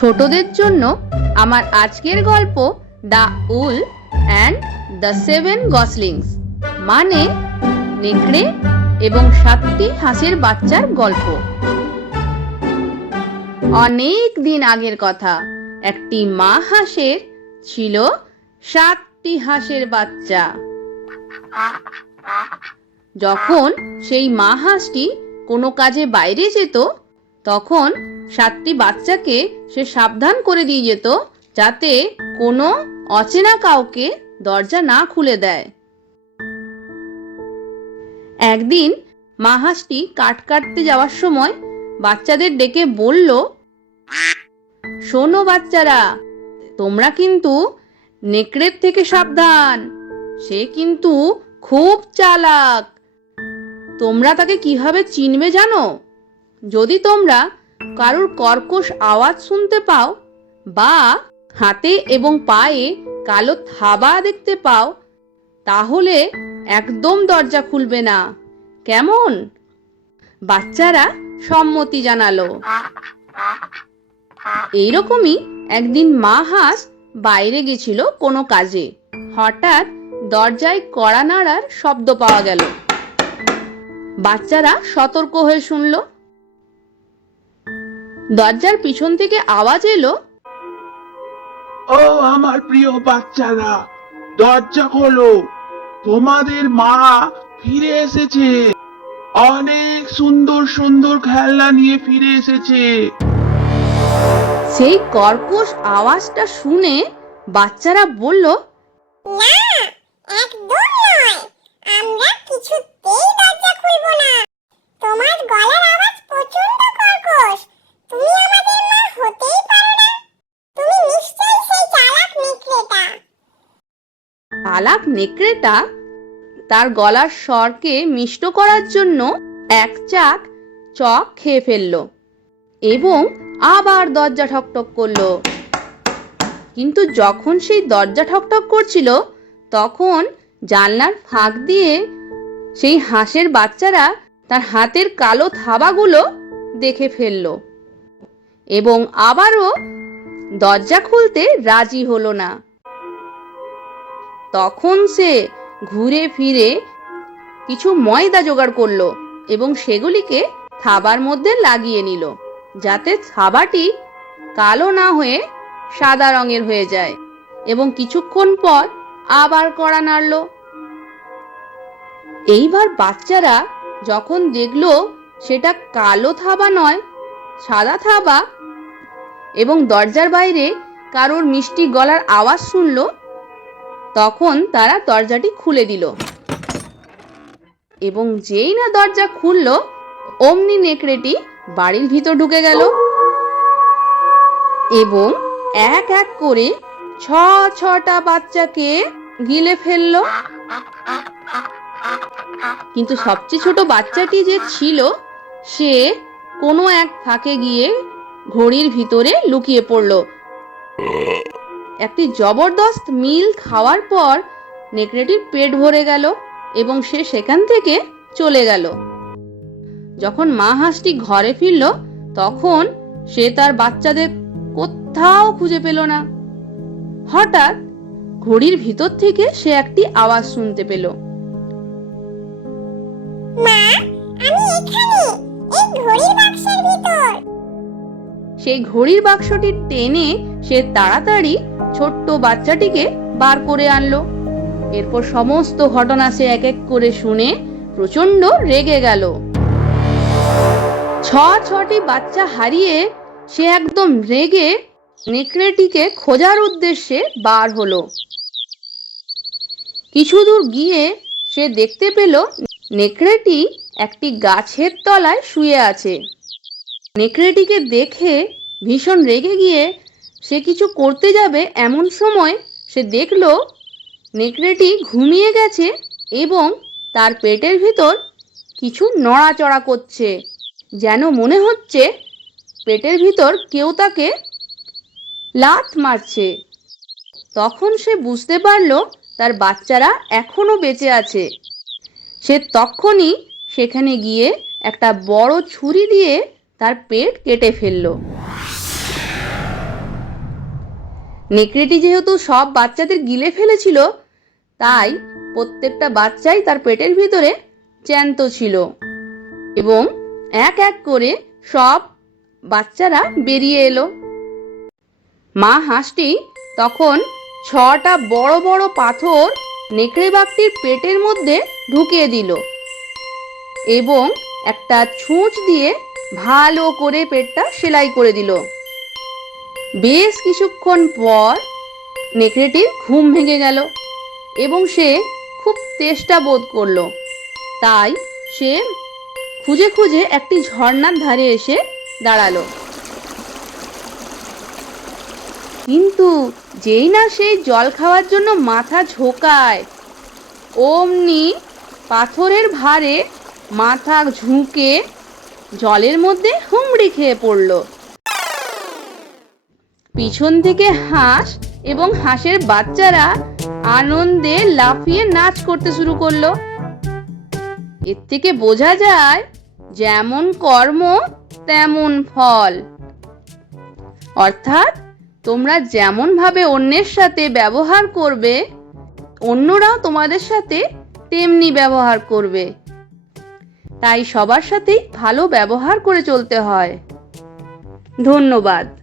ছোটদের জন্য আমার আজকের গল্প the wolf and the seven goslings মানে নেকড়ে এবং সাতটি হাঁসের বাচ্চার গল্প। অনেক দিন আগের কথা, একটি মা হাঁসের ছিল সাতটি হাঁসের বাচ্চা। যখন সেই মা হাঁসটি কোনো কাজে বাইরে যেত, তখন সাতটি বাচ্চাকে সে সাবধান করে দিয়ে যেত যাতে কোনো অচেনা কাউকে দরজা না খুলে দেয়। একদিন মা হাঁসটি কাঠ কাটতে যাওয়ার সময় বাচ্চাদের ডেকে বলল, শোনো বাচ্চারা, তোমরা কিন্তু নেকড়ের থেকে সাবধান। সে কিন্তু খুব চালাক। তোমরা তাকে কীভাবে চিনবে জানো? যদি তোমরা কারুর কর্কশ আওয়াজ শুনতে পাও বা হাতে এবং পায়ে কালো থাবা দেখতে পাও, তাহলে একদম দরজা খুলবে না। কেমন? বাচ্চারা সম্মতি জানালো। এইরকমই একদিন মা হাঁস বাইরে গেছিল কোনো কাজে। হঠাৎ দরজায় কড়া নাড়ার শব্দ পাওয়া গেল। বাচ্চারা সতর্ক হয়ে শুনল। দরজার পিছন থেকে আওয়াজ এলো ও আমার প্রিয় বাচ্চারা দরজা খোলো। তোমাদের মা ফিরে এসেছে। অনেক সুন্দর সুন্দর খেলনা নিয়ে ফিরে এসেছে। সেই কর্কশ আওয়াজটা শুনে বাচ্চারা বলল না একদম নয় আমরা কিছুতেই দরজা খুলব না তোমার গলার আওয়াজ প্রচণ্ড কর্কশ তুমি আমাদের মা হতেই পারো না তুমি নিশ্চয়ই সেই চালাক নেকড়েটা চালাক নেকড়েটা তার গলার স্বরকে মিষ্ট করার জন্য এক চাক চক খেয়ে ফেলল এবং আবার দরজা ঠকঠক করল। কিন্তু যখন সেই দরজা ঠকঠক করছিল, তখন জানলার ফাঁক দিয়ে সেই হাঁসের বাচ্চারা তার হাতের কালো থাবাগুলো দেখে ফেলল এবং আবারও দরজা খুলতে রাজি হলো না। তখন সে ঘুরে ফিরে কিছু ময়দা জোগাড় করল এবং সেগুলিকে থাবার মধ্যে লাগিয়ে নিল, যাতে থাবাটি কালো না হয়ে সাদা রঙের হয়ে যায় এবং কিছুক্ষণ পর আবার কড়া নাড়ল। এইবার বাচ্চারা যখন দেখল সেটা কালো থাবা নয়, সাদা থাবা এবং দরজার বাইরে কারোর মিষ্টি গলার আওয়াজ শুনলো তখন তারা দরজাটি খুলে দিল। এবং যেই না দরজা খুলল, অমনি নেকড়েটি বাড়ির ভিতর ঢুকে গেল। এবং এক এক করে ছ ছটা বাচ্চাকে গিলে ফেলল। কিন্তু সবচেয়ে ছোট বাচ্চাটি যে ছিল, সে কোনো এক ফাঁকে গিয়ে ঘড়ির ভিতরে লুকিয়ে পড়ল। একটি জবরদস্ত মিল খাওয়ার পর নেকড়েটির পেট ভরে গেল এবং সে সেখান থেকে চলে গেল। যখন মা হাঁসটি ঘরে ফিরল তখন সে তার বাচ্চাদের কোথাও খুঁজে পেল না। হঠাৎ ঘড়ির ভিতর থেকে সে একটি আওয়াজ শুনতে পেল। মা আমি এখানে এই ঘড়ির বাক্সের ভিতর। সেই ঘড়ির বাক্সটি টেনে সে তাড়াতাড়ি ছোট্ট বাচ্চাটিকে বার করে আনলো। এরপর সমস্ত ঘটনা সে এক এক করে শুনে প্রচণ্ড রেগে গেল। ছ ছটি বাচ্চা হারিয়ে সে একদম রেগে নেকড়েটিকে খোঁজার উদ্দেশ্যে বার হলো। কিছু দূর গিয়ে সে দেখতে পেল নেকড়েটি একটি গাছের তলায় শুয়ে আছে। নেকড়েটিকে দেখে ভীষণ রেগে গিয়ে সে কিছু করতে যাবে এমন সময় সে দেখল নেকড়েটি ঘুমিয়ে গেছে এবং তার পেটের ভিতর কিছু নড়াচড়া করছে, যেন মনে হচ্ছে পেটের ভিতর কেউ তাকে লাথ মারছে। তখন সে বুঝতে পারল তার বাচ্চারা এখনও বেঁচে আছে। সে তখনই সেখানে গিয়ে একটা বড় ছুরি দিয়ে তার পেট কেটে ফেলল। নেকড়েটি যেহেতু সব বাচ্চাদের গিলে ফেলেছিল, তাই প্রত্যেকটা বাচ্চাই তার পেটের ভিতরে চ্যান্ত ছিল এবং এক এক করে সব বাচ্চারা বেরিয়ে এলো। মা হাঁসটি তখন ছটা বড় বড় পাথর নেকড়ে বাঘটির পেটের মধ্যে ঢুকিয়ে দিল এবং একটা ছুঁচ দিয়ে ভালো করে পেটটা সেলাই করে দিল। বেশ কিছুক্ষণ পর নেকড়েটির ঘুম ভেঙে গেল এবং সে খুব তেষ্টা বোধ করল। তাই সে খুঁজে খুঁজে একটি ঝর্ণার ধারে এসে দাঁড়াল। কিন্তু যেই না সেই জল খাওয়ার জন্য মাথা ঝোকায়, অমনি পাথরের ভারে মাথা ঝুঁকে জলের মধ্যে হুমড়ি খেয়ে পড়ল। পিছন থেকে হাঁস এবং হাঁসের বাচ্চারা আনন্দে লাফিয়ে নাচ করতে শুরু করল। এর থেকে বোঝা যায়, যেমন কর্ম, তেমন ফল। অর্থাৎ, তোমরা যেমন ভাবে অন্যের সাথে ব্যবহার করবে, অন্যরাও তোমাদের সাথে তেমনি ব্যবহার করবে। তাই সবার সাথেই ভালো ব্যবহার করে চলতে হয়। ধন্যবাদ।